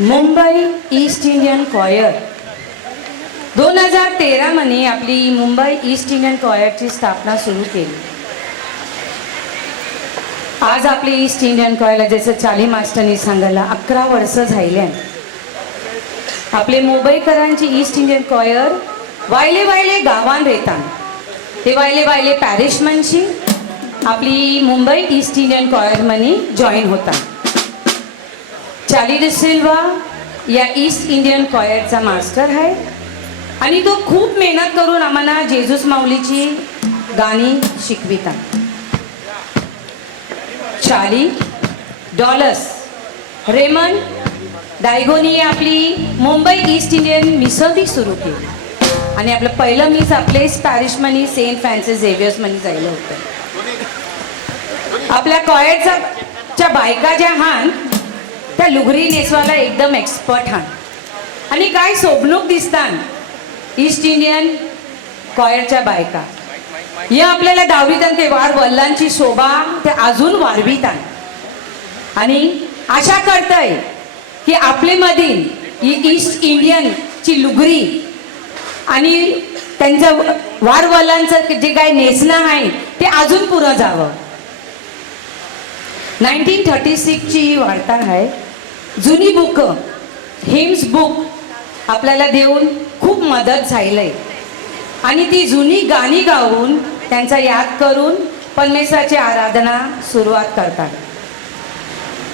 Mumbai east Indian coir 2013 मध्ये आपली Mumbai east Indian कॉयरची स्थापना सुरू केली. आज आपली ईस्ट इंडियन कॉयरला जसं चाली मास्टरनी सांगायला 11 वर्ष झाले. आपले मुंबईकरांची ईस्ट इंडियन कॉयर वायले वायले गावान रेतान ते वायले वायले पॅरिश मनशी आपली मुंबई ईस्ट इंडियन कॉयर मनी जॉईन होता. चाली डिसिल्वा या ईस्ट इंडियन कॉयरचा मास्टर आहे आणि तो खूप मेहनत करून आम्हाला जेजूस माऊलीची गाणी शिकविता. चाली डॉलर्स रेमन डायगोनी आपली मुंबई ईस्ट इंडियन मिसळी सुरू केली आणि आपलं पहिलं मीच आपले पॅरिश मनी सेंट फ्रान्सिस झेवियर्स मनी जायला होतं. आपल्या कॉयरच्या बायका ज्या हान त्या लुगरी नेसवायला एकदम एक्सपर्ट हान आणि काय सोबणूक दिसतात ईस्ट इंडियन कॉयरच्या बायका या आपल्याला दावरीतात ते वार वल्लांची शोभा ते अजून वाढवितात आणि आशा करताय की आपले मधील ही ईस्ट इंडियनची लुगरी आणि त्यांचं वारवलांचं जे काय नेसणं आहे ते अजून पुरं जावं. 1936 ची ही वार्ता आहे. जुनी बुक हिम्स बुक आपल्याला देऊन खूप मदत झाली आणि ती जुनी गाणी गाऊन त्यांचा याद करून परमेश्वराची आराधना सुरुवात करतात.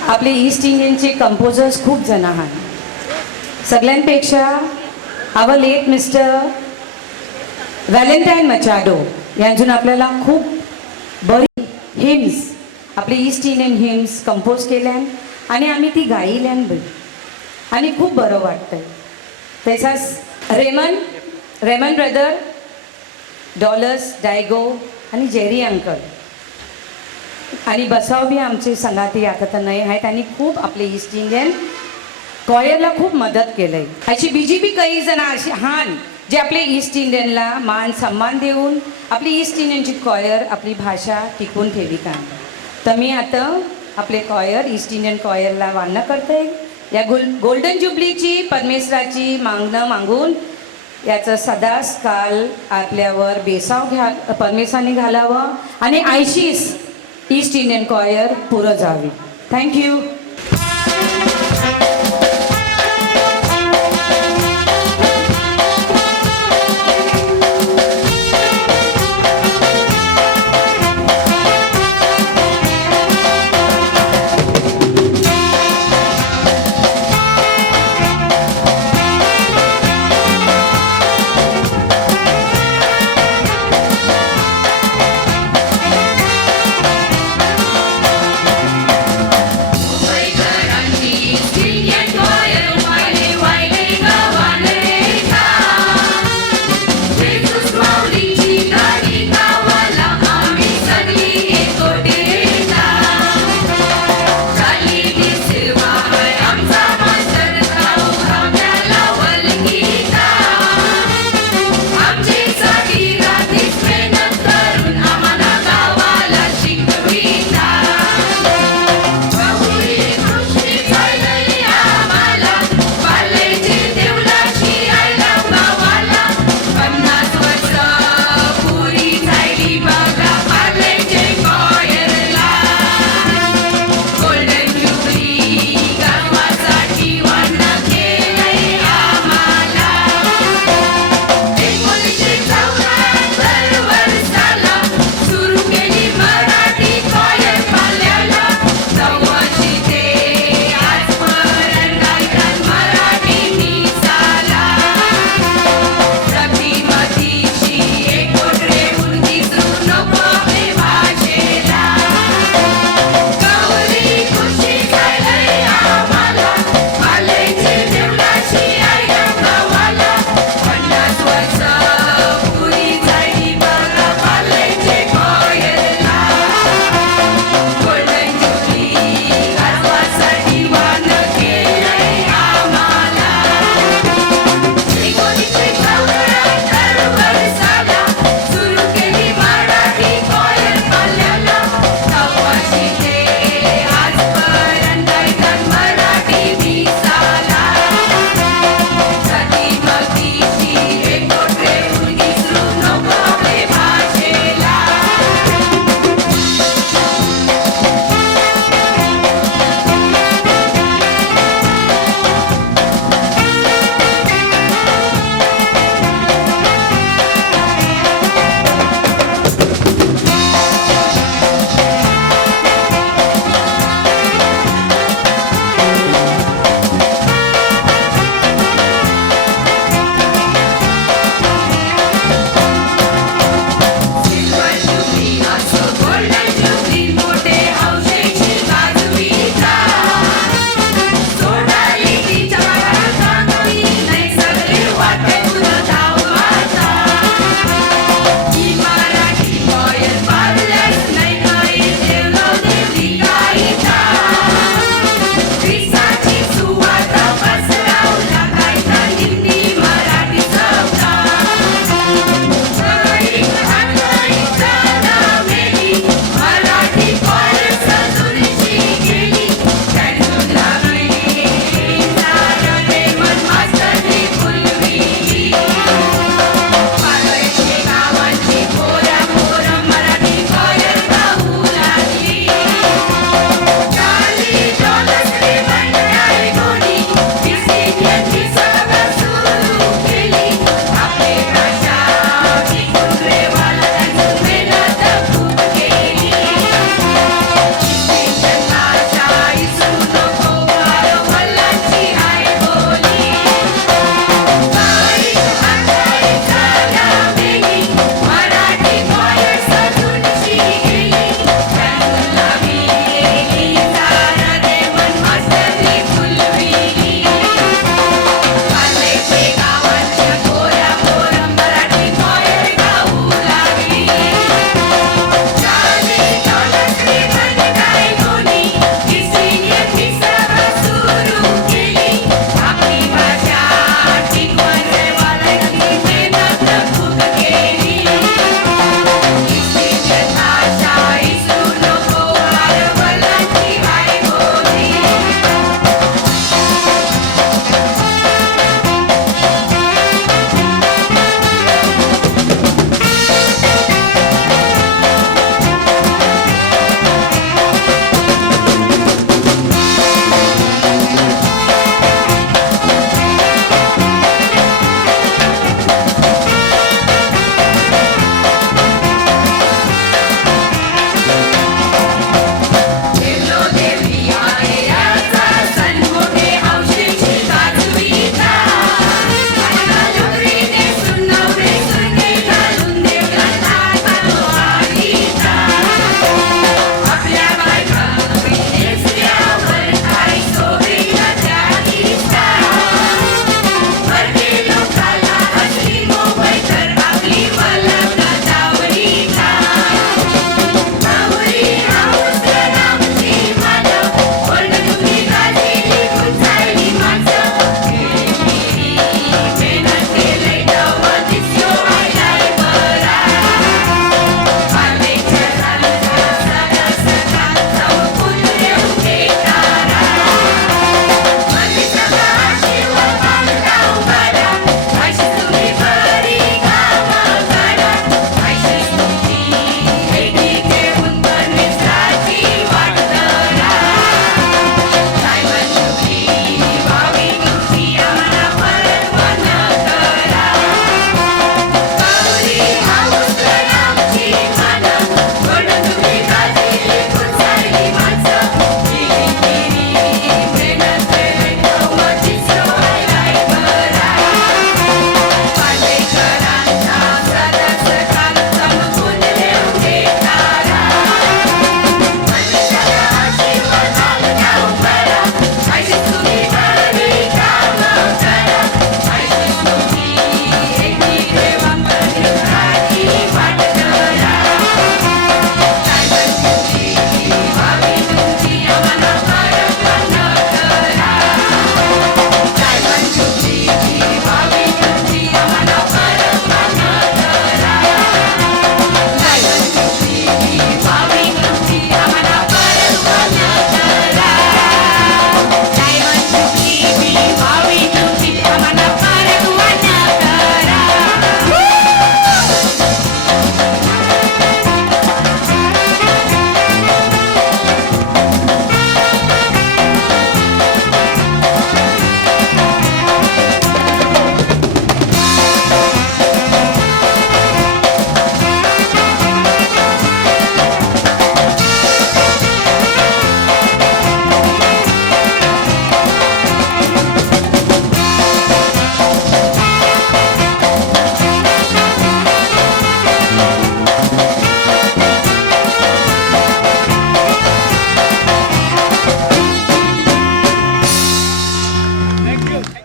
आपले ईस्ट इंडियनचे कंपोजर्स खूप जण आहेत. सगळ्यांपेक्षा hour late mister Valentine Machado यांतून आपल्याला खूप बरी हिम्स आपले ईस्ट इंडियन हिम्स कंपोज केल्या आणि आम्ही ती गायल्यान बी आणि खूप बरं वाटतंय. तसाच रेमन ब्रदर डॉलर्स डायगो आणि जेरी अंकल आणि बसाव बी आमचे संगाती आता तर नाही आहेत आणि खूप आपले ईस्ट इंडियन कॉयरला खूप मदत केलंय. अशी बीजेपी काही जण अशी हान जे आपले ईस्ट इंडियनला मान सन्मान देऊन आपली ईस्ट इंडियनची कॉयर आपली भाषा टिकून ठेवी का. तर मी आता आपले कॉयर ईस्ट इंडियन कॉयरला वाढणं करते. या गोल्डन जुबलीची परमेश्वराची मागून याचं सदाच काल आपल्यावर बेसाव परमेश्वराने घालावं आणि आयशीस ईस्ट इंडियन कॉयर पुरं जावी. थँक्यू.